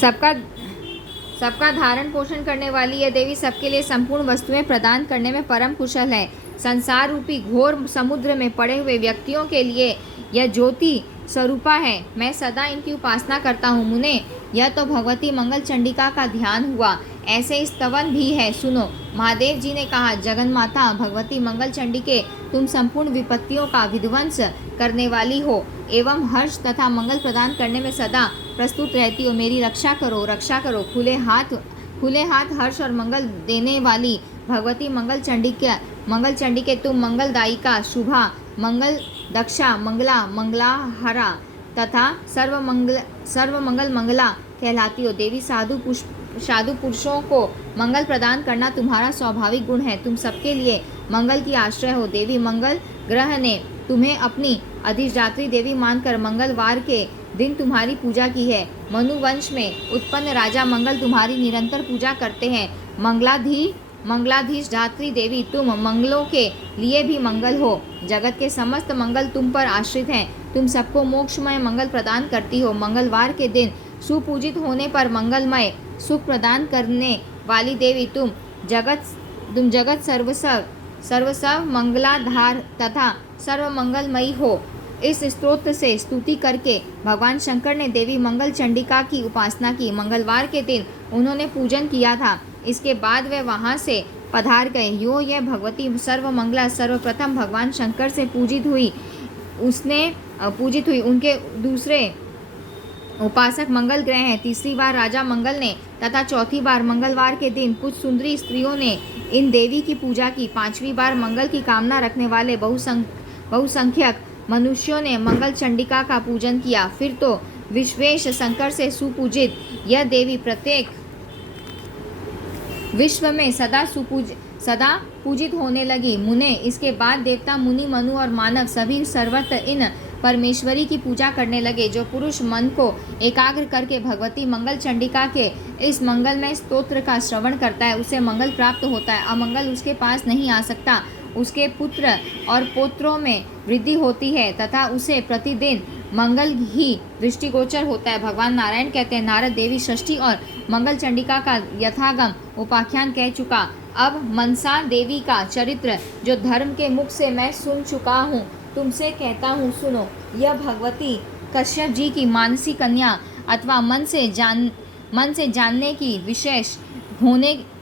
सबका सबका धारण पोषण करने वाली यह देवी सबके लिए संपूर्ण वस्तुएं प्रदान करने में परम कुशल है। संसार रूपी घोर समुद्र में पड़े हुए व्यक्तियों के लिए यह ज्योति स्वरूपा है। मैं सदा इनकी उपासना करता हूँ। मुने, यह तो भगवती मंगल चंडिका का ध्यान हुआ। ऐसे स्तवन भी है, सुनो। महादेव जी ने कहा, जगन्माता भगवती मंगल चंडिके, तुम संपूर्ण विपत्तियों का विध्वंस करने वाली हो एवं हर्ष तथा मंगल प्रदान करने में सदा प्रस्तुत रहती हो। मेरी रक्षा करो, रक्षा करो। खुले हाथ हर्ष और मंगल देने वाली भगवती मंगल चंडिके, तुम मंगलदायिका, शुभा, मंगल दक्षा, मंगला, मंगलाहरा तथा सर्वमंगल मंगला कहलाती हो। देवी, साधु पुरुषों को मंगल प्रदान करना तुम्हारा स्वाभाविक गुण है। तुम सबके लिए मंगल की आश्रय हो। देवी, मंगल ग्रह ने तुम्हें अपनी अधिष्ठात्री देवी मानकर मंगलवार के दिन तुम्हारी पूजा की है। मनुवंश में उत्पन्न राजा मंगल तुम्हारी निरंतर पूजा करते हैं। मंगलाधीश धात्री देवी, तुम मंगलों के लिए भी मंगल हो। जगत के समस्त मंगल तुम पर आश्रित हैं। तुम सबको मोक्षमय मंगल प्रदान करती हो। मंगलवार के दिन सुपूजित होने पर मंगलमय सुख प्रदान करने वाली देवी, तुम जगत सर्वस्व मंगलाधार तथा सर्वमंगलमयी हो। इस स्तोत्र से स्तुति करके भगवान शंकर ने देवी मंगल चंडिका की उपासना की। मंगलवार के दिन उन्होंने पूजन किया था। इसके बाद वे वहां से पधार गए। यह भगवती सर्वमंगला सर्वप्रथम भगवान शंकर से पूजित हुई। उनके दूसरे उपासक मंगल ग्रह हैं। तीसरी बार राजा मंगल ने तथा चौथी बार मंगलवार के दिन कुछ सुंदरी स्त्रियों ने इन देवी की पूजा की। पांचवी बार मंगल की कामना रखने वाले बहुसंख्यक मनुष्यों ने मंगल चंडिका का पूजन किया। फिर तो विश्वेश शंकर से सुपूजित यह देवी प्रत्येक विश्व में सदा पूजित होने लगी। मुने, इसके बाद देवता, मुनि, मनु और मानव सभी सर्वत्र इन परमेश्वरी की पूजा करने लगे। जो पुरुष मन को एकाग्र करके भगवती मंगल चंडिका के इस मंगलमय स्तोत्र का श्रवण करता है, उसे मंगल प्राप्त होता है। अमंगल उसके पास नहीं आ सकता। उसके पुत्र और पौत्रों में वृद्धि होती है तथा उसे प्रतिदिन मंगल ही दृष्टिगोचर होता है। भगवान नारायण कहते हैं, नारद देवी षष्ठी और मंगल चंडिका का यथागम उपाख्यान कह चुका। अब मनसा देवी का चरित्र जो धर्म के मुख से मैं सुन चुका हूँ, तुमसे कहता हूँ, सुनो। यह भगवती कश्यप जी की मानसी कन्या अथवा मन से जानने की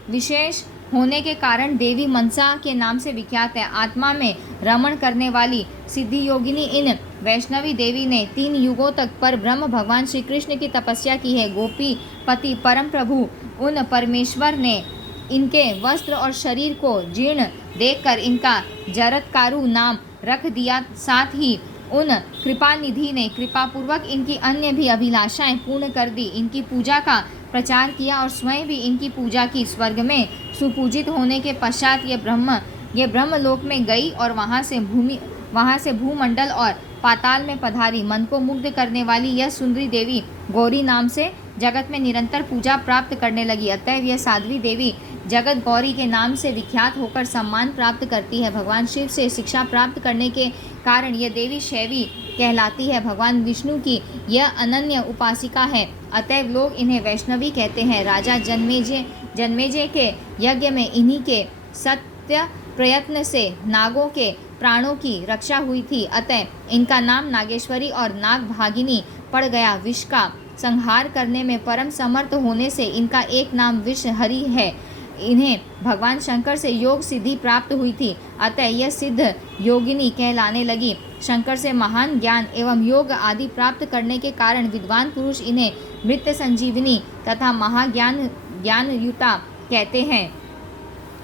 विशेष होने के कारण देवी मनसा के नाम से विख्यात है। आत्मा में रमण करने वाली सिद्धि योगिनी इन वैष्णवी देवी ने 3 युगों तक पर ब्रह्म भगवान श्री कृष्ण की तपस्या की है। गोपी पति परम प्रभु उन परमेश्वर ने इनके वस्त्र और शरीर को जीर्ण देखकर इनका जरत्कारु नाम रख दिया। साथ ही उन कृपा निधि ने कृपापूर्वक इनकी अन्य भी अभिलाषाएं पूर्ण कर दी। इनकी पूजा का प्रचार किया और स्वयं भी इनकी पूजा की। स्वर्ग में सुपूजित होने के पश्चात ये ब्रह्म लोक में गई और वहाँ से भूमंडल और पाताल में पधारी। मन को मुग्ध करने वाली यह सुंदरी देवी गौरी नाम से जगत में निरंतर पूजा प्राप्त करने लगी। अतएव यह साध्वी देवी जगत गौरी के नाम से विख्यात होकर सम्मान प्राप्त करती है। भगवान शिव से शिक्षा प्राप्त करने के कारण यह देवी शैवी कहलाती है। भगवान विष्णु की यह अनन्य उपासिका है। अतएव लोग इन्हें वैष्णवी कहते हैं। राजा जन्मेजय के यज्ञ में इन्हीं के सत्य प्रयत्न से नागों के प्राणों की रक्षा हुई थी। अतः इनका नाम नागेश्वरी और नागभागिनी पड़ गया। विष का संहार करने में परम समर्थ होने से इनका एक नाम विष हरि है। इन्हें भगवान शंकर से योग सिद्धि प्राप्त हुई थी, अतः यह सिद्ध योगिनी कहलाने लगी। शंकर से महान ज्ञान एवं योग आदि प्राप्त करने के कारण विद्वान पुरुष इन्हें मृत संजीवनी तथा महाज्ञान युता कहते हैं।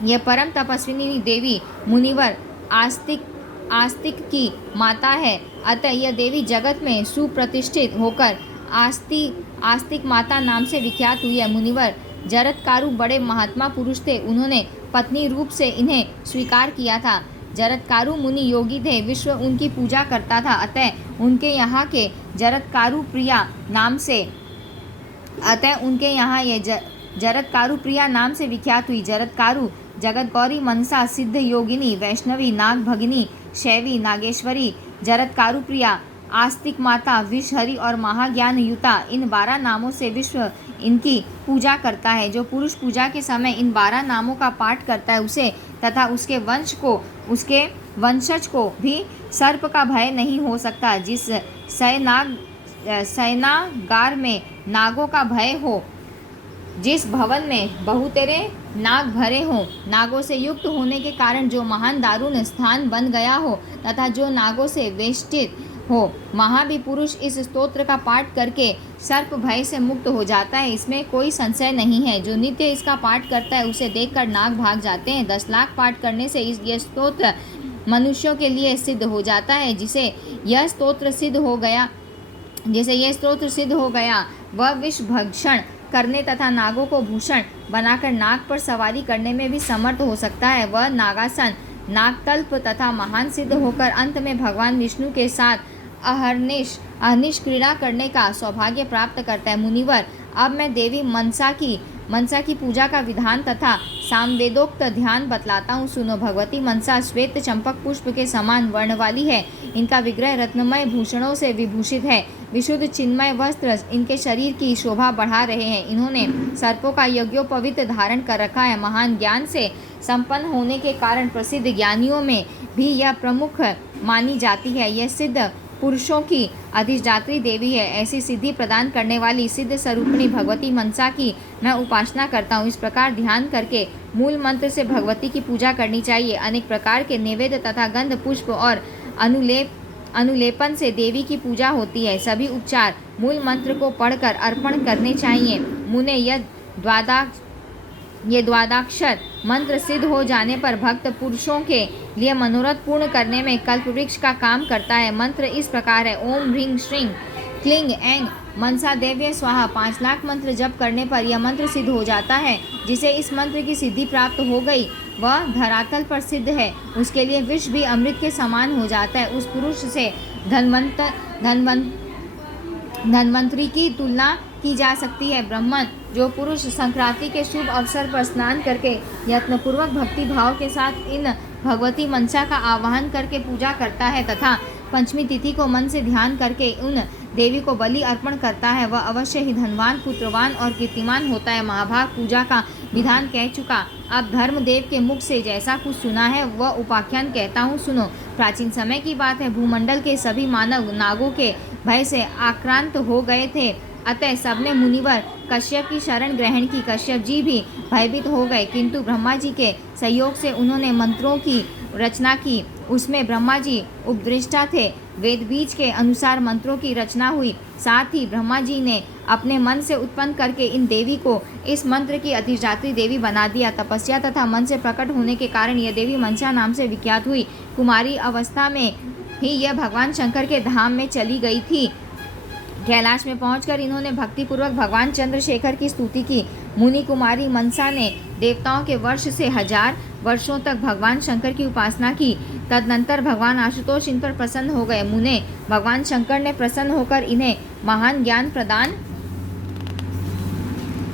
यह परम तपस्विनी देवी मुनिवर आस्तिक की माता है। अतः यह देवी जगत में सुप्रतिष्ठित होकर आस्तिक माता नाम से विख्यात हुई है। मुनिवर जरत्कारु बड़े महात्मा पुरुष थे। उन्होंने पत्नी रूप से इन्हें स्वीकार किया था। जरत्कारु मुनि योगी थे। विश्व उनकी पूजा करता था। अतः उनके यहाँ के जरत्कारु प्रिया नाम से विख्यात हुई। जरत्कारु जगत गौरी मनसा सिद्ध योगिनी वैष्णवी नाग भगिनी शैवी नागेश्वरी जरत्कारु प्रिया आस्तिक माता, विषहरी और महाज्ञान युता, इन 12 नामों से विश्व इनकी पूजा करता है। जो पुरुष पूजा के समय इन 12 नामों का पाठ करता है उसे तथा उसके वंशज को भी सर्प का भय नहीं हो सकता। जिस शयनागार में नागों का भय हो, जिस भवन में बहुतेरे नाग भरे हों, नागों से युक्त होने के कारण जो महान दारुण स्थान बन गया हो तथा जो नागों से वेष्टित हो, वहाँ भी पुरुष इस स्तोत्र का पाठ करके सर्प भय से मुक्त हो जाता है। इसमें कोई संशय नहीं है। जो नित्य इसका पाठ करता है उसे देखकर नाग भाग जाते हैं। 10 लाख पाठ करने से यह स्तोत्र मनुष्यों के लिए सिद्ध हो जाता है। जिसे यह स्तोत्र सिद्ध हो गया वह विष भक्षण करने तथा नागों को भूषण बनाकर नाग पर सवारी करने में भी समर्थ हो सकता है। वह नागासन, नागतल्प तथा महान सिद्ध होकर अंत में भगवान विष्णु के साथ अहर्निश क्रीड़ा करने का सौभाग्य प्राप्त करता है। मुनिवर, अब मैं देवी मनसा की पूजा का विधान तथा सामवेदोक्त ध्यान बतलाता हूँ, सुनो। भगवती मनसा श्वेत चंपक पुष्प के समान वर्ण वाली है। इनका विग्रह रत्नमय भूषणों से विभूषित है। विशुद्ध चिन्मय वस्त्र इनके शरीर की शोभा बढ़ा रहे हैं। इन्होंने सर्पों का यज्ञोपवीत धारण कर रखा है। महान ज्ञान से संपन्न होने के कारण प्रसिद्ध ज्ञानियों में भी यह प्रमुख मानी जाती है। यह सिद्ध पुरुषों की अधिष्ठात्री देवी है। ऐसी सिद्धि प्रदान करने वाली सिद्ध स्वरूपिणी भगवती मनसा की मैं उपासना करता हूँ। इस प्रकार ध्यान करके मूल मंत्र से भगवती की पूजा करनी चाहिए। अनेक प्रकार के नैवेद्य तथा गंध, पुष्प और अनुलेपन से देवी की पूजा होती है। सभी उपचार मूल मंत्र को पढ़कर अर्पण करने चाहिए। मुने, ये द्वादशाक्षर मंत्र सिद्ध हो जाने पर भक्त पुरुषों के लिए मनोरथ पूर्ण करने में कल्पवृक्ष का काम करता है। मंत्र इस प्रकार है: ओम ह्रीं श्रीं क्लीं ऐं मनसा देव्यै स्वाहा। 5 लाख मंत्र जप करने पर यह मंत्र सिद्ध हो जाता है। जिसे इस मंत्र की सिद्धि प्राप्त हो गई वह धरातल पर सिद्ध है। उसके लिए विष भी अमृत के समान हो जाता है। उस पुरुष से धन्वंतरी की तुलना की जा सकती है। ब्राह्मण, जो पुरुष संक्रांति के शुभ अवसर पर स्नान करके यत्नपूर्वक भक्ति भाव के साथ इन भगवती मनसा का आवाहन करके पूजा करता है तथा पंचमी तिथि को मन से ध्यान करके उन देवी को बलि अर्पण करता है, वह अवश्य ही धनवान, पुत्रवान और कीर्तिमान होता है। महाभाग पूजा का विधान कह चुका। अब धर्मदेव के मुख से जैसा कुछ सुना है वह उपाख्यान कहता हूँ, सुनो। प्राचीन समय की बात है। भूमंडल के सभी मानव नागों के भय से आक्रांत हो गए थे। अतः सबने मुनिवर कश्यप की शरण ग्रहण की। कश्यप जी भी भयभीत हो गए, किंतु ब्रह्मा जी के सहयोग से उन्होंने मंत्रों की रचना की। उसमें ब्रह्मा जी उपदृष्टा थे। वेद बीज के अनुसार मंत्रों की रचना हुई। साथ ही ब्रह्मा जी ने अपने मन से उत्पन्न करके इन देवी को इस मंत्र की अधिष्ठात्री देवी बना दिया। तपस्या तथा मन से प्रकट होने के कारण यह देवी मनसा नाम से विख्यात हुई। कुमारी अवस्था में ही यह भगवान शंकर के धाम में चली गई थी। कैलाश में पहुंचकर इन्होंने भक्तिपूर्वक भगवान चंद्रशेखर की स्तुति की। मुनि कुमारी मनसा ने देवताओं के वर्ष से 1000 वर्षों तक भगवान शंकर की उपासना की। तदनंतर भगवान आशुतोष इन पर प्रसन्न हो गए। मुने, भगवान शंकर ने प्रसन्न होकर इन्हें महान ज्ञान प्रदान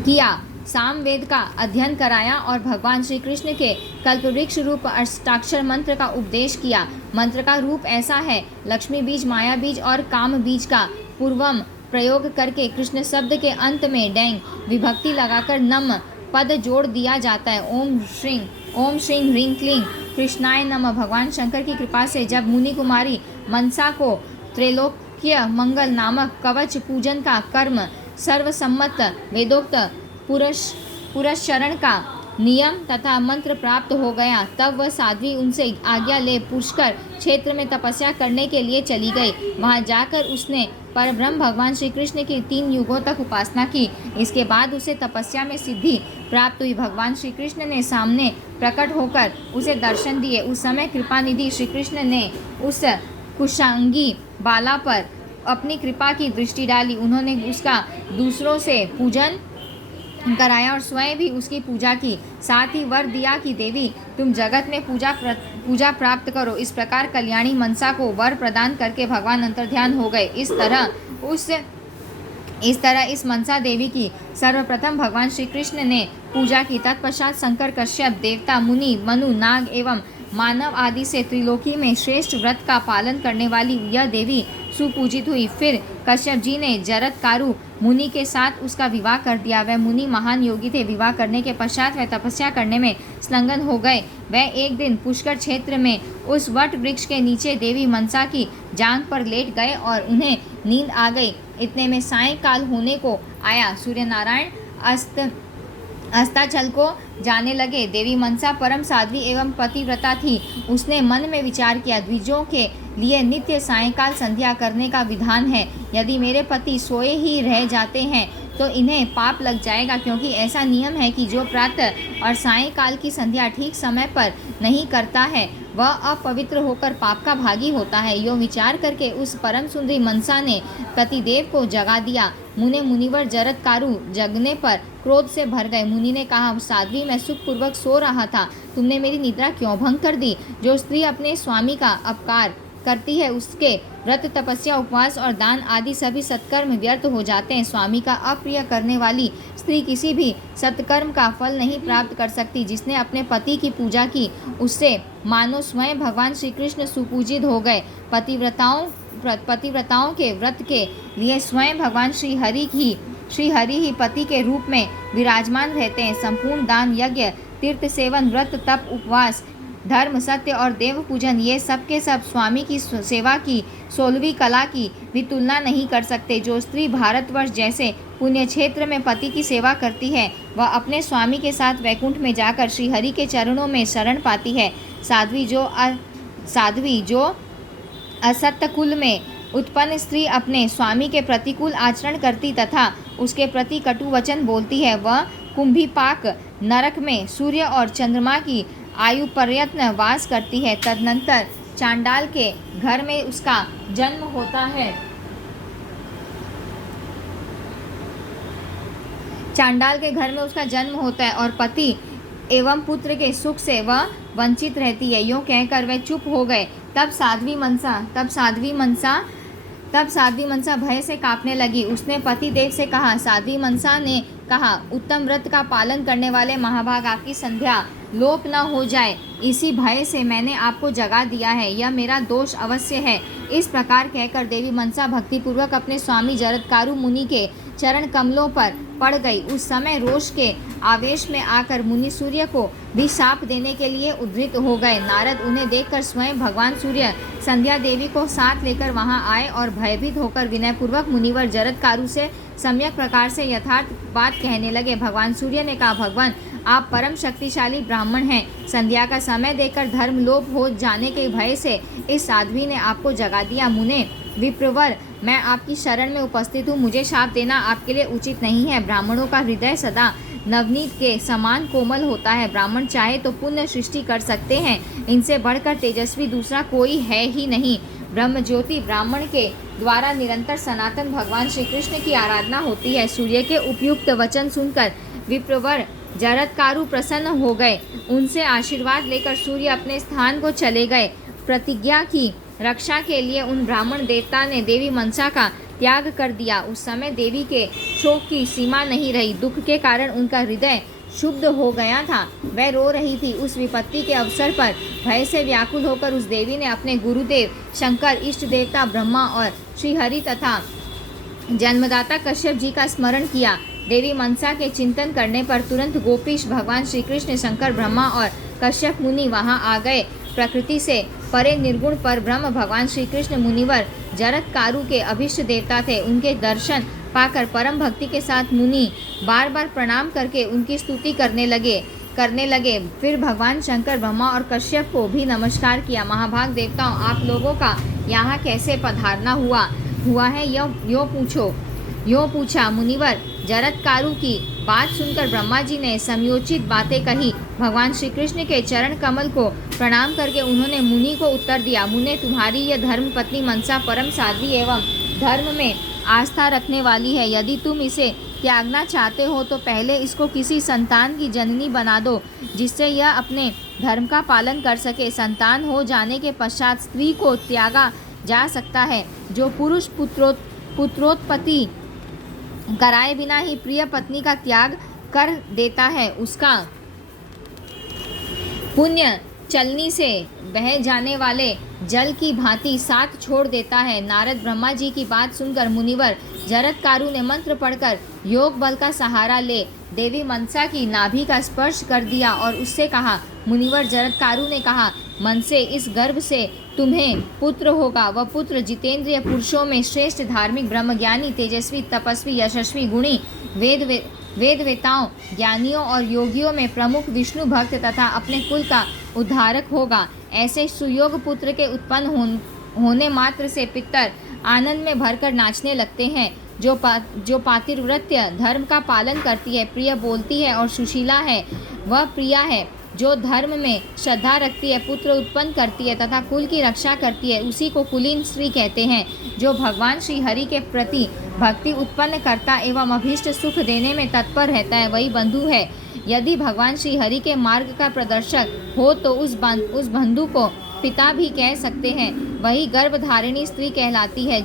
किया, सामवेद का अध्ययन कराया और भगवान श्री कृष्ण के कल्पवृक्ष रूप अष्टाक्षर मंत्र का उपदेश किया। मंत्र का रूप ऐसा है: लक्ष्मी बीज, माया बीज और काम बीज का पूर्वम प्रयोग करके कृष्ण शब्द के अंत में डैंग विभक्ति लगाकर नम पद जोड़ दिया जाता है। ओम श्रीं ह्रीं क्लीं कृष्णाय नमः। भगवान शंकर की कृपा से जब मुनि कुमारी मनसा को त्रैलोक्य मंगल नामक कवच पूजन का कर्म सर्वसम्मत वेदोक्त पुरस्चरण का नियम तथा मंत्र प्राप्त हो गया, तब वह साध्वी उनसे आज्ञा ले पुष्कर क्षेत्र में तपस्या करने के लिए चली गई। वहां जाकर उसने परब्रह्म भगवान श्री कृष्ण की 3 युगों तक उपासना की। इसके बाद उसे तपस्या में सिद्धि प्राप्त हुई। भगवान श्री कृष्ण ने सामने प्रकट होकर उसे दर्शन दिए। उस समय कृपानिधि श्री कृष्ण ने उस कुशांगी बाला पर अपनी कृपा की दृष्टि डाली। उन्होंने उसका दूसरों से पूजन कराया और स्वयं भी उसकी पूजा की। साथ ही वर दिया कि देवी तुम जगत में पूजा प्राप्त करो। इस प्रकार कल्याणी मनसा को वर प्रदान करके भगवान अंतर्ध्यान हो गए। इस तरह इस मनसा देवी की सर्वप्रथम भगवान श्री कृष्ण ने पूजा की। तत्पश्चात शंकर, कश्यप, देवता, मुनि, मनु, नाग एवं मानव आदि से त्रिलोकी में श्रेष्ठ व्रत का पालन करने वाली यह देवी सुपूजित हुई। फिर कश्यप जी ने जरत्कारु मुनि के साथ उसका विवाह कर दिया। वह मुनि महान योगी थे। विवाह करने के पश्चात वह तपस्या करने में संलग्न हो गए। वह एक दिन पुष्कर क्षेत्र में उस वट वृक्ष के नीचे देवी मनसा की जांघ पर लेट गए और उन्हें नींद आ गई। इतने में सायंकाल होने को आया। सूर्य नारायण अस्ताचल को जाने लगे। देवी मनसा परम साध्वी एवं पतिव्रता थी। उसने मन में विचार किया, द्विजों के लिए नित्य सायंकाल संध्या करने का विधान है। यदि मेरे पति सोए ही रह जाते हैं तो इन्हें पाप लग जाएगा, क्योंकि ऐसा नियम है कि जो प्रातः और सायंकाल की संध्या ठीक समय पर नहीं करता है वह अपवित्र होकर पाप का भागी होता है। यो विचार करके उस परम सुंदरी मनसा ने पतिदेव को जगा दिया। मुनिवर जरत्कारु जगने पर क्रोध से भर गए। मुनि ने कहा, साध्वी मैं सुखपूर्वक सो रहा था, तुमने मेरी निद्रा क्यों भंग कर दी? जो स्त्री अपने स्वामी का अपकार करती है उसके व्रत, तपस्या, उपवास और दान आदि सभी सत्कर्म व्यर्थ हो जाते हैं। स्वामी का अप्रिय करने वाली स्त्री किसी भी सत्कर्म का फल नहीं प्राप्त कर सकती। जिसने अपने पति की पूजा की उससे मानो स्वयं भगवान श्री कृष्ण सुपूजित हो गए। पतिव्रताओं के व्रत के लिए स्वयं भगवान श्री हरि ही पति के रूप में विराजमान रहते हैं। संपूर्ण दान, यज्ञ, तीर्थ सेवन, व्रत, तप, उपवास, धर्म, सत्य और देव पूजन, ये सब के सब स्वामी की सेवा की 16वीं कला की भी तुलना नहीं कर सकते। जो स्त्री भारतवर्ष जैसे पुण्य क्षेत्र में पति की सेवा करती है वह अपने स्वामी के साथ वैकुंठ में जाकर श्री हरि के चरणों में शरण पाती है। साध्वी जो असत्य कुल में उत्पन्न स्त्री अपने स्वामी के प्रतिकूल आचरण करती तथा उसके प्रति कटु वचन बोलती है, वह कुंभीपाक नरक में सूर्य और चंद्रमा की आयु पर्यंत वास करती है। तदनंतर चांडाल के घर में उसका जन्म होता है। चांडाल के घर में उसका जन्म होता है और पति एवं पुत्र के सुख से वह वंचित रहती है। यूँ कहकर वह चुप हो गए। तब साध्वी मनसा भय से कांपने लगी। उसने पति देव से कहा, साध्वी मनसा ने कहा, उत्तम व्रत का पालन करने वाले महाभाग, आपकी संध्या लोप न हो जाए इसी भय से मैंने आपको जगा दिया है। यह मेरा दोष अवश्य है। इस प्रकार कहकर देवी मनसा भक्तिपूर्वक अपने स्वामी जरत्कारु मुनि के चरण कमलों पर पड़ गई। उस समय रोष के आवेश में आकर मुनि सूर्य को भी शाप देने के लिए उद्धृत हो गए। नारद उन्हें देखकर स्वयं भगवान सूर्य संध्या देवी को साथ लेकर वहां आए और भयभीत होकर विनयपूर्वक मुनिवर जरत्कारु से सम्यक प्रकार से यथार्थ बात कहने लगे। भगवान सूर्य ने कहा, भगवान आप परम शक्तिशाली ब्राह्मण हैं। संध्या का समय देकर धर्म लोप हो जाने के भय से इस साध्वी ने आपको जगा दिया। मुने विप्रवर, मैं आपकी शरण में उपस्थित हूँ। मुझे शाप देना आपके लिए उचित नहीं है। ब्राह्मणों का हृदय सदा नवनीत के समान कोमल होता है। ब्राह्मण चाहे तो पुण्य सृष्टि कर सकते हैं। इनसे बढ़कर तेजस्वी दूसरा कोई है ही नहीं। ब्रह्म ज्योति ब्राह्मण के द्वारा निरंतर सनातन भगवान श्री कृष्ण की आराधना होती है। सूर्य के उपयुक्त वचन सुनकर विप्रवर जरत्कारु प्रसन्न हो गए। उनसे आशीर्वाद लेकर सूर्य अपने स्थान को चले गए। प्रतिज्ञा की रक्षा के लिए उन ब्राह्मण देवता ने देवी मनसा का त्याग कर दिया। उस समय देवी के शोक की सीमा नहीं रही। दुख के कारण उनका हृदय क्षुब्ध हो गया था। वह रो रही थी। उस विपत्ति के अवसर पर भय से व्याकुल होकर उस देवी ने अपने गुरुदेव शंकर, इष्ट देवता ब्रह्मा और श्री हरि तथा जन्मदाता कश्यप जी का स्मरण किया। देवी मनसा के चिंतन करने पर तुरंत गोपीश भगवान श्री कृष्ण, शंकर, ब्रह्मा और कश्यप मुनि वहां आ गए। प्रकृति से परे निर्गुण पर ब्रह्म भगवान श्री कृष्ण मुनिवर जरत्कारु के अभिष्ट देवता थे। उनके दर्शन पाकर परम भक्ति के साथ मुनि बार बार प्रणाम करके उनकी स्तुति करने लगे। फिर भगवान शंकर, ब्रह्मा और कश्यप को भी नमस्कार किया। महाभाग देवताओं, आप लोगों का यहाँ कैसे पधारना हुआ है यो पूछा। मुनिवर जरत्कारु की बात सुनकर ब्रह्मा जी ने समयोचित बातें कही। भगवान श्री कृष्ण के चरण कमल को प्रणाम करके उन्होंने मुनि को उत्तर दिया, मुने तुम्हारी यह धर्म पत्नी मनसा परम साध्वी एवं धर्म में आस्था रखने वाली है। यदि तुम इसे त्यागना चाहते हो तो पहले इसको किसी संतान की जननी बना दो, जिससे यह अपने धर्म का पालन कर सके। संतान हो जाने के पश्चात स्त्री को त्यागा जा सकता है। जो पुरुष पुत्रोत्पत्ति कराए बिना ही प्रिय पत्नी का त्याग कर देता है उसका पुण्य चलनी से बह जाने वाले जल की भांति साथ छोड़ देता है। नारद ब्रह्मा जी की बात सुनकर मुनिवर जरत्कारु ने मंत्र पढ़कर योग बल का सहारा ले देवी मनसा की नाभि का स्पर्श कर दिया और उससे कहा। मुनिवर जरत्कारु ने कहा, मन से इस गर्भ से तुम्हें पुत्र होगा। वह पुत्र जितेंद्रिय पुरुषों में श्रेष्ठ, धार्मिक, ब्रह्मज्ञानी, तेजस्वी, तपस्वी, यशस्वी, गुणी, वेदवेताओं, ज्ञानियों और योगियों में प्रमुख, विष्णु भक्त तथा अपने कुल का उद्धारक होगा। ऐसे सुयोग पुत्र के उत्पन्न होने मात्र से पितर आनंद में भरकर नाचने लगते हैं। जो पातिव्रत्य धर्म का पालन करती है, प्रिय बोलती है और सुशीला है, वह प्रिया है। जो धर्म में श्रद्धा रखती है, पुत्र उत्पन्न करती है तथा कुल की रक्षा करती है, उसी को कुलीन स्त्री कहते हैं। जो भगवान श्री हरि के प्रति भक्ति उत्पन्न करता एवं अभीष्ट सुख देने में तत्पर रहता है, वही बंधु है। यदि भगवान श्री हरि के मार्ग का प्रदर्शक हो तो उस बंधु को पिता भी कह सकते हैं। वही गर्भधारिणी स्त्री कहलाती है।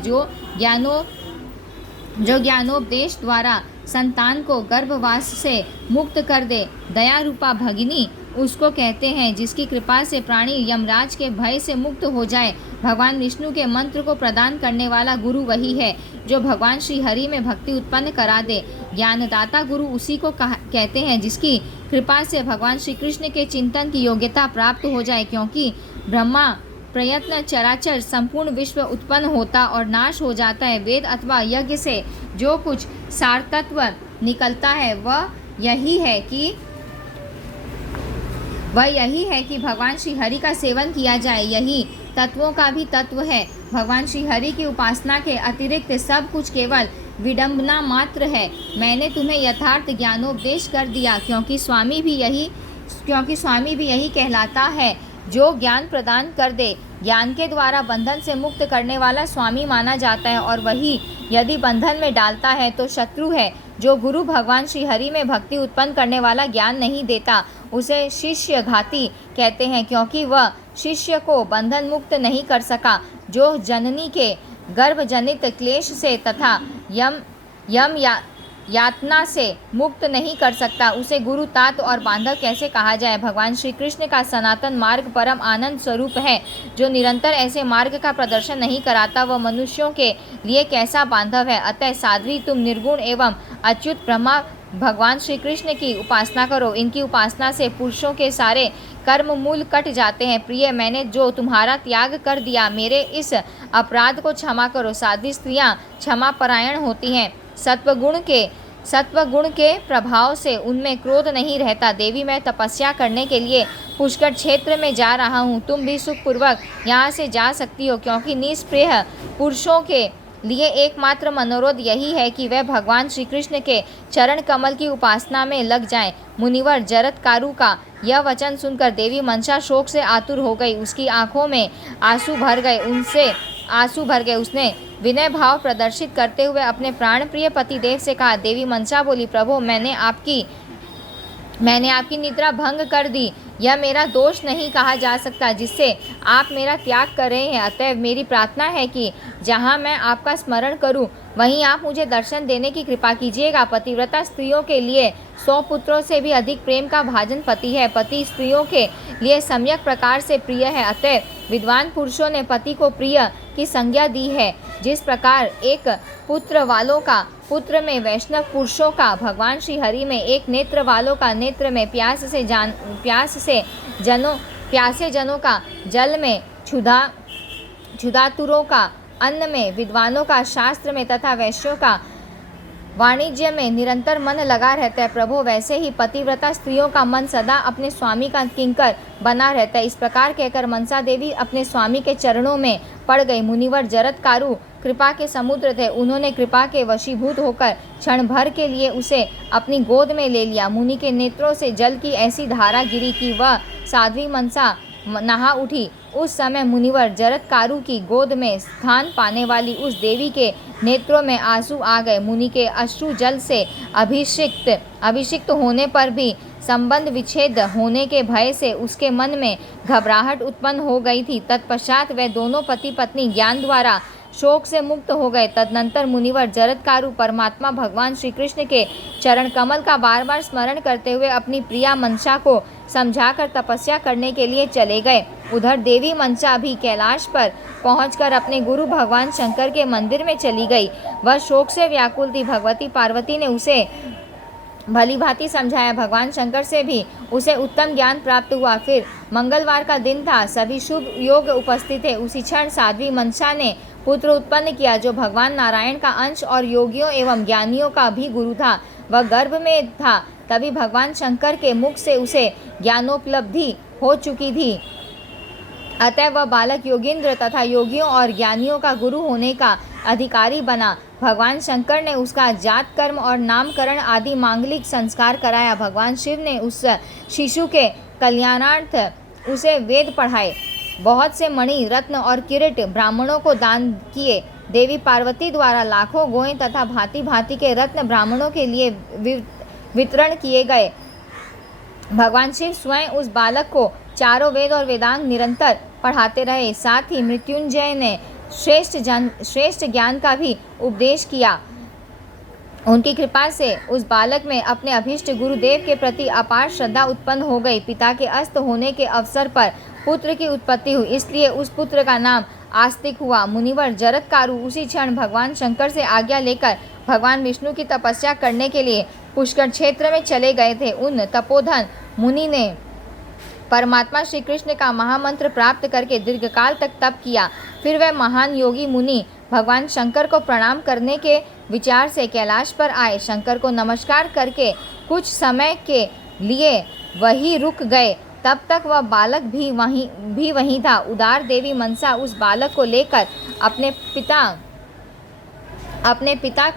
जो ज्ञानोपदेश द्वारा संतान को गर्भवास से मुक्त कर दे, दया रूपा भगिनी उसको कहते हैं। जिसकी कृपा से प्राणी यमराज के भय से मुक्त हो जाए। भगवान विष्णु के मंत्र को प्रदान करने वाला गुरु वही है जो भगवान श्री हरि में भक्ति उत्पन्न करा दे। ज्ञानदाता गुरु उसी को कहते हैं जिसकी कृपा से भगवान श्री कृष्ण के चिंतन की योग्यता प्राप्त हो जाए। क्योंकि ब्रह्मा प्रयत्न चराचर संपूर्ण विश्व उत्पन्न होता और नाश हो जाता है। वेद अथवा यज्ञ से जो कुछ सारतत्व निकलता है वह यही है कि भगवान श्री हरि का सेवन किया जाए। यही तत्वों का भी तत्व है। भगवान श्री हरि की उपासना के अतिरिक्त सब कुछ केवल विडंबना मात्र है। मैंने तुम्हें यथार्थ ज्ञानोपदेश कर दिया, क्योंकि स्वामी भी यही कहलाता है जो ज्ञान प्रदान कर दे। ज्ञान के द्वारा बंधन से मुक्त करने वाला स्वामी माना जाता है, और वही यदि बंधन में डालता है तो शत्रु है। जो गुरु भगवान श्री हरि में भक्ति उत्पन्न करने वाला ज्ञान नहीं देता, उसे शिष्य घाती कहते हैं, क्योंकि वह शिष्य को बंधन मुक्त नहीं कर सका। जो जननी के गर्भजनित क्लेश से तथा यम यातना से मुक्त नहीं कर सकता, उसे गुरु, तात और बांधव कैसे कहा जाए। भगवान श्री कृष्ण का सनातन मार्ग परम आनंद स्वरूप है। जो निरंतर ऐसे मार्ग का प्रदर्शन नहीं कराता, वह मनुष्यों के लिए कैसा बांधव है। अतः साध्वी, तुम निर्गुण एवं अच्युत ब्रह्मा भगवान श्री कृष्ण की उपासना करो। इनकी उपासना से पुरुषों के सारे कर्म मूल कट जाते हैं। प्रिय, मैंने जो तुम्हारा त्याग कर दिया, मेरे इस अपराध को क्षमा करो। साध्वी स्त्रियां क्षमा परायण होती हैं। सत्वगुण के प्रभाव से उनमें क्रोध नहीं रहता। देवी, मैं तपस्या करने के लिए पुष्कर क्षेत्र में जा रहा हूँ। तुम भी सुखपूर्वक यहाँ से जा सकती हो, क्योंकि निष्प्रिय पुरुषों के लिए एकमात्र मनोरथ यही है कि वह भगवान श्री कृष्ण के चरण कमल की उपासना में लग जाएं। मुनिवर जरत्कारु का यह वचन सुनकर देवी मनसा शोक से आतुर हो गई। उसकी आंखों में आंसू भर गए। उसने विनय भाव प्रदर्शित करते हुए अपने प्राण प्रिय पति देव से कहा। देवी मनसा बोली, प्रभु, मैंने आपकी निद्रा भंग कर दी। यह मेरा दोष नहीं कहा जा सकता जिससे आप मेरा त्याग कर रहे हैं। अतएव मेरी प्रार्थना है कि जहाँ मैं आपका स्मरण करूँ, वहीं आप मुझे दर्शन देने की कृपा कीजिएगा। पतिव्रता स्त्रियों के लिए 100 पुत्रों से भी अधिक प्रेम का भाजन पति है। पति स्त्रियों के लिए सम्यक प्रकार से प्रिय है। अतः विद्वान पुरुषों ने पति को प्रिय की संज्ञा दी है। जिस प्रकार एक पुत्र वालों का पुत्र में, वैष्णव पुरुषों का भगवान श्री हरि में, एक नेत्र वालों का नेत्र में, प्यासे जनों का जल में, क्षुधातुरों का अन्न में, विद्वानों का शास्त्र में तथा वैश्यों का वाणिज्य में निरंतर मन लगा रहता है। प्रभु, वैसे ही पतिव्रता स्त्रियों का मन सदा अपने स्वामी का किंकर बना रहता है। इस प्रकार कहकर मनसा देवी अपने स्वामी के चरणों में पड़ गई। मुनिवर जरत्कारु कृपा के समुद्र थे। उन्होंने कृपा के वशीभूत होकर क्षण भर के लिए उसे अपनी गोद में ले लिया। मुनि के नेत्रों से जल की ऐसी धारा गिरी कि वह साध्वी मनसा नहा उठी। उस समय मुनिवर जरत्कारु की गोद में स्थान पाने वाली उस देवी के नेत्रों में आंसू आ गए। मुनि के अश्रु जल से अभिषिक्त होने पर भी संबंध विच्छेद होने के भय से उसके मन में घबराहट उत्पन्न हो गई थी। तत्पश्चात वे दोनों पति पत्नी ज्ञान द्वारा शोक से मुक्त हो गए। तदनंतर मुनिवर जरत्कारु परमात्मा भगवान श्री कृष्ण के चरण कमल का बार बार स्मरण करते हुए अपनी प्रिया मनसा को समझाकर तपस्या करने के लिए चले गए। उधर देवी मंसा भी कैलाश पर पहुंचकर अपने गुरु भगवान शंकर के मंदिर में चली गई। वह शोक से व्याकुल थी। भगवती पार्वती ने उसे भली भांति समझाया। भगवान शंकर से भी उसे उत्तम ज्ञान प्राप्त हुआ। फिर मंगलवार का दिन था, सभी शुभ योग उपस्थित थे। उसी क्षण साध्वी मंसा ने पुत्र उत्पन्न किया, जो भगवान नारायण का अंश और योगियों एवं ज्ञानियों का भी गुरु था। वह गर्भ में था, तभी भगवान शंकर के मुख से उसे ज्ञानोपलब्धि हो चुकी थी। अतः वह बालक योगींद्र तथा योगियों और ज्ञानियों का गुरु होने का अधिकारी बना। भगवान शंकर ने उसका जात कर्म और नामकरण आदि मांगलिक संस्कार कराया। भगवान शिव ने उस शिशु के कल्याणार्थ उसे वेद पढ़ाए। बहुत से मणि, रत्न और किरीट ब्राह्मणों को दान किए। देवी पार्वती द्वारा लाखों गोएं तथा भांति भांति के रत्न ब्राह्मणों के लिए वितरण किए गए। भगवान शिव स्वयं उस बालक को चारों वेद और वेदांग निरंतर पढ़ाते रहे। साथ ही मृत्युंजय ने श्रेष्ठ ज्ञान का भी उपदेश किया। उनकी कृपा से उस बालक में अपने अभीष्ट गुरुदेव के प्रति अपार श्रद्धा उत्पन्न हो गई। पिता के अस्त होने के अवसर पर पुत्र की उत्पत्ति हुई, इसलिए उस पुत्र का नाम आस्तिक हुआ। मुनिवर जरत्कारु उसी क्षण भगवान शंकर से आज्ञा लेकर भगवान विष्णु की तपस्या करने के लिए पुष्कर क्षेत्र में चले गए थे। उन तपोधन मुनि ने परमात्मा श्री कृष्ण का महामंत्र प्राप्त करके दीर्घकाल तक तप किया। फिर वह महान योगी मुनि भगवान शंकर को प्रणाम करने के विचार से कैलाश पर आए। शंकर को नमस्कार करके कुछ समय के लिए वहीं रुक गए। तब तक वह बालक भी वहीं था। उदार देवी मनसा उस बालक को लेकर अपने पिता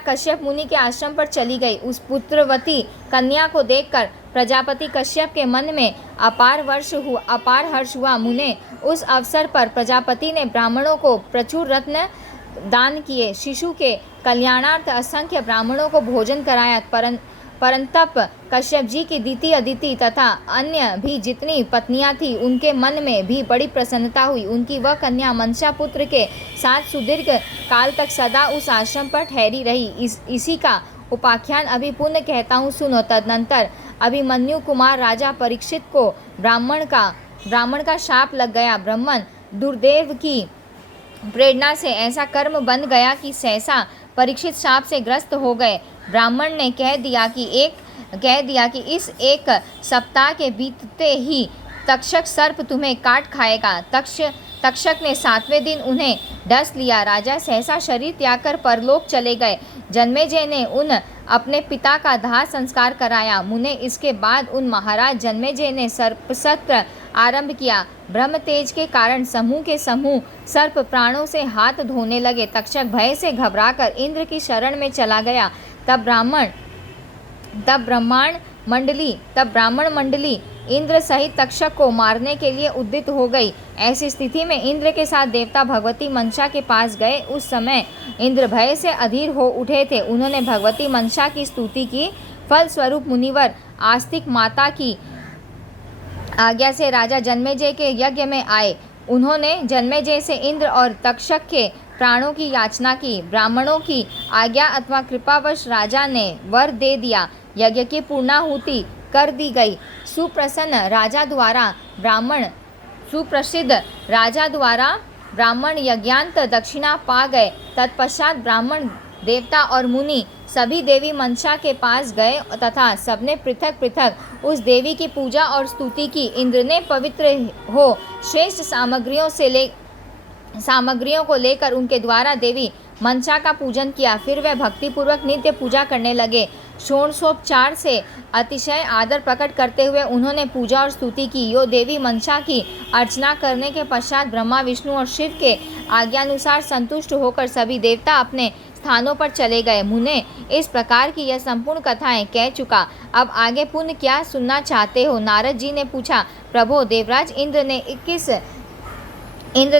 कश्यप मुनि के आश्रम पर चली गई। उस पुत्रवती कन्या को देखकर प्रजापति कश्यप के मन में अपार हर्ष हुआ। मुने उस अवसर पर प्रजापति ने ब्राह्मणों को प्रचुर रत्न दान किए। शिशु के कल्याणार्थ असंख्य ब्राह्मणों को भोजन कराया। परंतप कश्यप जी की दीति अदिति तथा अन्य भी जितनी पत्नियां थी, उनके मन में भी बड़ी प्रसन्नता हुई। उनकी वह कन्या मनसा पुत्र के साथ सुदीर्घ काल तक सदा उस आश्रम पर ठहरी रही। इसी का उपाख्यान अभी पुनः कहता हूँ, सुनो। तदनंतर अभिमन्यु कुमार राजा परीक्षित को ब्राह्मण का शाप लग गया। ब्राह्मण दुर्देव की प्रेरणा से ऐसा कर्म बन गया कि सहसा परीक्षित शाप से ग्रस्त हो गए। ब्राह्मण ने कह दिया कि इस एक सप्ताह के बीतते ही तक्षक सर्प तुम्हें काट खाएगा। तक्षक ने 7वें दिन उन्हें डस लिया। राजा सहसा शरीर त्याग कर परलोक चले गए। जन्मेजय ने उन अपने पिता का दाह संस्कार कराया। मुने इसके बाद उन महाराज जन्मेजय ने सर्प सत्र आरंभ किया। ब्रह्म तेज के कारण समूह के समूह सर्प प्राणों से हाथ धोने लगे। तक्षक भय से घबराकर इंद्र की शरण में चला गया। तब ब्राह्मण मंडली इंद्र सहित तक्षक को मारने के लिए उद्यत हो गई। ऐसी स्थिति में इंद्र के साथ देवता भगवती मंसा के पास गए। उस समय इंद्र भय से अधीर हो उठे थे। उन्होंने भगवती मंसा की स्तुति की। फलस्वरूप मुनिवर आस्तिक माता की आज्ञा से राजा जन्मेजय के यज्ञ में आए। उन्होंने जन्मेजय से इंद्र और तक्षक के प्राणों की याचना की। ब्राह्मणों की आज्ञा अथवा कृपावश राजा ने वर दे दिया। यज्ञ की पूर्णाहुति कर दी गई। सुप्रसिद्ध राजा द्वारा ब्राह्मण यज्ञांत दक्षिणा पा गए। तत्पश्चात ब्राह्मण देवता और मुनि सभी देवी मंसा के पास गए तथा सबने पृथक पृथक उस देवी की पूजा और स्तुति की। इंद्र ने पवित्र हो श्रेष्ठ सामग्रियों को लेकर उनके द्वारा देवी मंसा का पूजन किया। फिर वे भक्तिपूर्वक नित्य पूजा करने लगे। षोडशोपचार से अतिशय आदर प्रकट करते हुए उन्होंने पूजा और स्तुति की। यो देवी मंसा की अर्चना करने के पश्चात ब्रह्मा, विष्णु और शिव के आज्ञानुसार संतुष्ट होकर सभी देवता अपने स्थानों पर चले गए। मुने इस प्रकार की यह संपूर्ण कथाएं कह चुका। अब आगे पुण्य क्या सुनना चाहते हो? नारद जी ने पूछा। प्रभो, देवराज इंद्र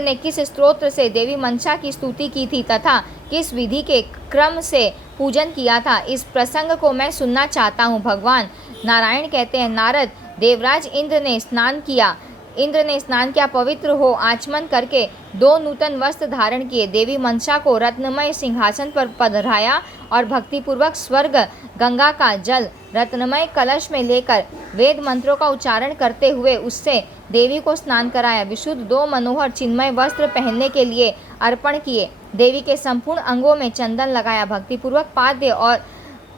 ने किस स्तोत्र से देवी मंसा की स्तुति की थी तथा किस विधि के क्रम से पूजन किया था, इस प्रसंग को मैं सुनना चाहता हूँ। भगवान नारायण कहते हैं, नारद, देवराज इंद्र ने स्नान किया। पवित्र हो आचमन करके 2 नूतन वस्त्र धारण किए। देवी मंसा को रत्नमय सिंहासन पर पधराया और भक्तिपूर्वक स्वर्ग गंगा का जल रत्नमय कलश में लेकर वेद मंत्रों का उच्चारण करते हुए उससे देवी को स्नान कराया। विशुद्ध 2 मनोहर चिन्मय वस्त्र पहनने के लिए अर्पण किए। देवी के संपूर्ण अंगों में चंदन लगाया। भक्तिपूर्वक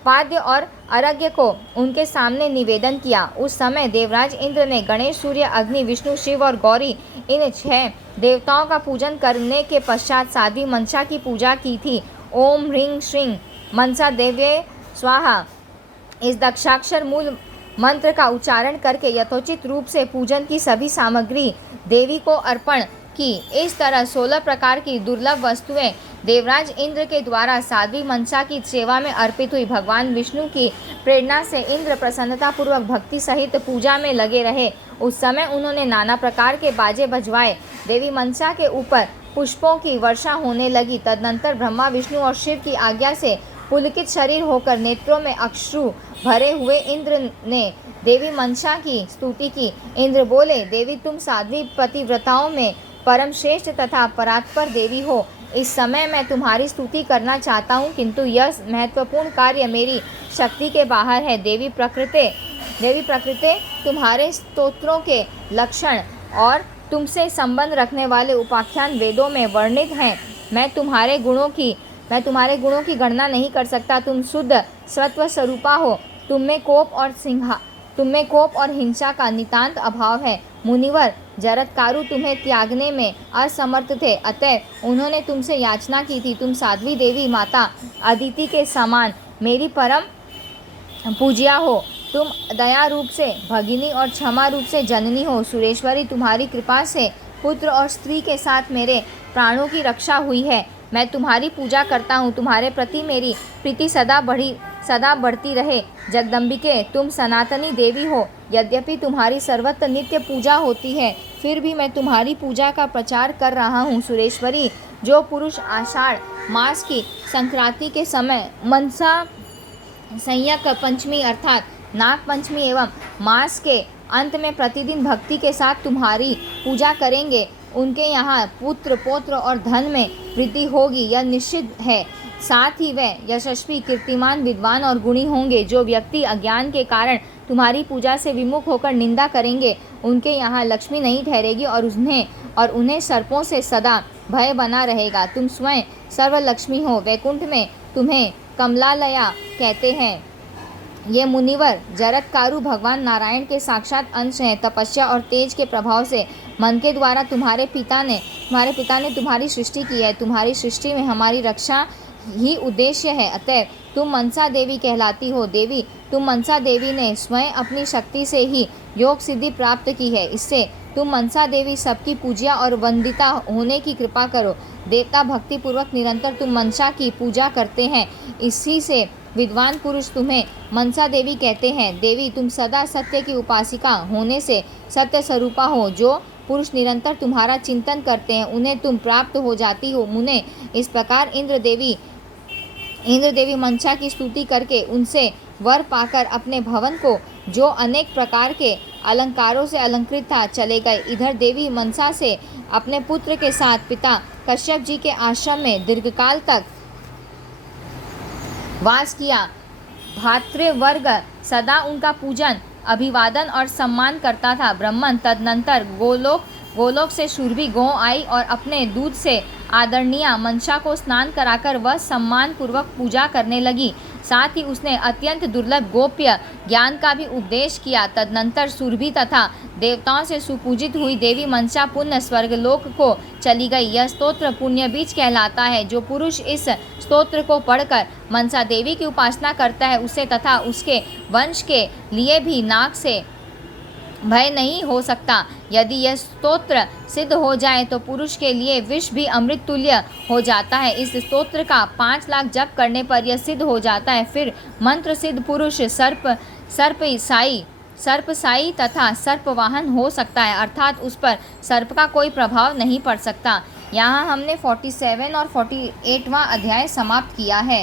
पाद्य और अर्घ्य को उनके सामने निवेदन किया। उस समय देवराज इंद्र ने गणेश, सूर्य, अग्नि, विष्णु, शिव और गौरी इन 6 देवताओं का पूजन करने के पश्चात साध्वी मंसा की पूजा की थी। ओम ह्रीं श्रीं मनसा देव्ये स्वाहा इस दक्षाक्षर मूल मंत्र का उच्चारण करके यथोचित रूप से पूजन की सभी सामग्री देवी को अर्पण की। इस तरह 16 प्रकार की दुर्लभ वस्तुएं देवराज इंद्र के द्वारा साध्वी मंसा की सेवा में अर्पित हुई। भगवान विष्णु की प्रेरणा से इंद्र प्रसन्नता पूर्वक भक्ति सहित पूजा में लगे रहे। उस समय उन्होंने नाना प्रकार के बाजे बजवाए। देवी मंसा के ऊपर पुष्पों की वर्षा होने लगी। तदनंतर ब्रह्मा, विष्णु और शिव की आज्ञा से पुलकित शरीर होकर नेत्रों में अश्रु भरे हुए इंद्र ने देवी मंसा की स्तुति की। इंद्र बोले, देवी तुम साध्वी पतिव्रताओं में परम श्रेष्ठ तथा परात्पर देवी हो। इस समय मैं तुम्हारी स्तुति करना चाहता हूँ, किंतु यह महत्वपूर्ण कार्य मेरी शक्ति के बाहर है। देवी प्रकृति तुम्हारे स्तोत्रों के लक्षण और तुमसे संबंध रखने वाले उपाख्यान वेदों में वर्णित हैं। मैं तुम्हारे गुणों की गणना नहीं कर सकता। तुम शुद्ध सत्व स्वरूपा हो। तुम में कोप और हिंसा का नितांत अभाव है। मुनिवर जरत्कारु तुम्हें त्यागने में असमर्थ थे, अतः उन्होंने तुमसे याचना की थी। तुम साध्वी देवी माता अदिति के समान मेरी परम पूज्या हो। तुम दया रूप से भगिनी और क्षमा रूप से जननी हो। सुरेश्वरी, तुम्हारी कृपा से पुत्र और स्त्री के साथ मेरे प्राणों की रक्षा हुई है। मैं तुम्हारी पूजा करता हूँ। तुम्हारे प्रति मेरी प्रीति सदा बढ़ती रहे। जगदम्बिके, तुम सनातनी देवी हो। यद्यपि तुम्हारी सर्वत्र नित्य पूजा होती है, फिर भी मैं तुम्हारी पूजा का प्रचार कर रहा हूँ। सुरेश्वरी, जो पुरुष आषाढ़ मास की संक्रांति के समय मनसा संयक पंचमी अर्थात नाग पंचमी एवं मास के अंत में प्रतिदिन भक्ति के साथ तुम्हारी पूजा करेंगे, उनके यहाँ पुत्र, पौत्र और धन में वृद्धि होगी, यह निश्चित है। साथ ही वे यशस्वी, कीर्तिमान, विद्वान और गुणी होंगे। जो व्यक्ति अज्ञान के कारण तुम्हारी पूजा से विमुख होकर निंदा करेंगे, उनके यहाँ लक्ष्मी नहीं ठहरेगी और उन्हें सर्पों से सदा भय बना रहेगा। तुम स्वयं सर्वलक्ष्मी हो। वैकुंठ में तुम्हें कमलालया कहते हैं। ये मुनिवर जरत्कारु भगवान नारायण के साक्षात अंश हैं। तपस्या और तेज के प्रभाव से मन के द्वारा तुम्हारे पिता ने तुम्हारी सृष्टि की है। तुम्हारी सृष्टि में हमारी रक्षा ही उद्देश्य है, अतः तुम मनसा देवी कहलाती हो। देवी, तुम मनसा देवी ने स्वयं अपनी शक्ति से ही योग सिद्धि प्राप्त की है। इससे तुम मनसा देवी सबकी पूज्या और वंदिता होने की कृपा करो। देवता भक्ति पूर्वक निरंतर तुम मनसा की पूजा करते हैं, इसी से विद्वान पुरुष तुम्हें मनसा देवी कहते हैं। देवी, तुम सदा सत्य की उपासिका होने से सत्य स्वरूपा हो। जो पुरुष निरंतर तुम्हारा चिंतन करते हैं, उन्हें तुम प्राप्त हो जाती हो। मुने, इस प्रकार इंद्र देवी मंसा की स्तुति करके उनसे वर पाकर अपने भवन को, जो अनेक प्रकार के अलंकारों से अलंकृत था, चले गए। इधर देवी मंसा से अपने पुत्र के साथ पिता कश्यप जी के आश्रम में दीर्घकाल तक वास किया। भातृवर्ग सदा उनका पूजन, अभिवादन और सम्मान करता था। ब्राह्मण तदनंतर गोलोक से शूरभी गौ आई और अपने दूध से आदरणीय मंसा को स्नान कराकर वह सम्मान पूर्वक पूजा करने लगी। साथ ही उसने अत्यंत दुर्लभ गोप्य ज्ञान का भी उपदेश किया। तदनंतर सुरभि तथा देवताओं से सुपूजित हुई देवी मंसा पुण्य स्वर्गलोक को चली गई। यह स्तोत्र पुण्य बीज कहलाता है। जो पुरुष इस स्तोत्र को पढ़कर मंसा देवी की उपासना करता है, उसे तथा उसके वंश के लिए भी नाग से भय नहीं हो सकता। यदि यह स्तोत्र सिद्ध हो जाए तो पुरुष के लिए विष भी अमृत तुल्य हो जाता है। इस स्तोत्र का 5 लाख जप करने पर यह सिद्ध हो जाता है। फिर मंत्र सिद्ध पुरुष सर्पसाई तथा सर्पवाहन हो सकता है, अर्थात उस पर सर्प का कोई प्रभाव नहीं पड़ सकता। यहाँ हमने 47 और 48वां अध्याय समाप्त किया है।